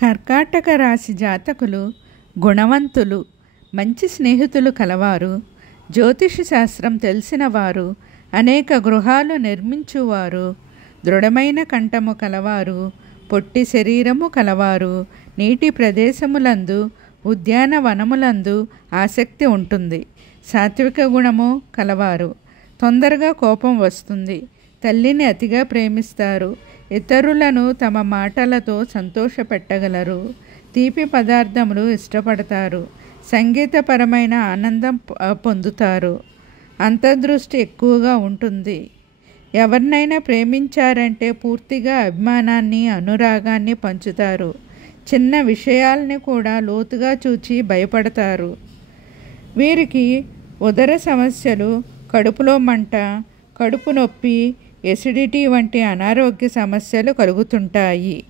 కర్కాటక రాశి జాతకులు గుణవంతులు, మంచి స్నేహితులు కలవారు, జ్యోతిష శాస్త్రం తెలిసిన వారు, అనేక గృహాలు నిర్మించువారు, దృఢమైన కంఠము కలవారు, పొట్టి శరీరము కలవారు, నీటి ప్రదేశములందు ఉద్యానవనములందు ఆసక్తి ఉంటుంది. సాత్విక గుణము కలవారు. తొందరగా కోపం వస్తుంది. తల్లిని అతిగా ప్రేమిస్తారు. ఇతరులను తమ మాటలతో సంతోషపెట్టగలరు. తీపి పదార్థములు ఇష్టపడతారు. సంగీతపరమైన ఆనందం పొందుతారు. అంతర్దృష్టి ఎక్కువగా ఉంటుంది. ఎవరినైనా ప్రేమించారంటే పూర్తిగా అభిమానాన్ని, అనురాగాన్ని పంచుతారు. చిన్న విషయాల్ని కూడా లోతుగా చూచి భయపడతారు. వీరికి ఉదర సమస్యలు, కడుపులో మంట, కడుపు నొప్పి, ఎసిడిటీ వంటి అనారోగ్య సమస్యలు కలుగుతుంటాయి.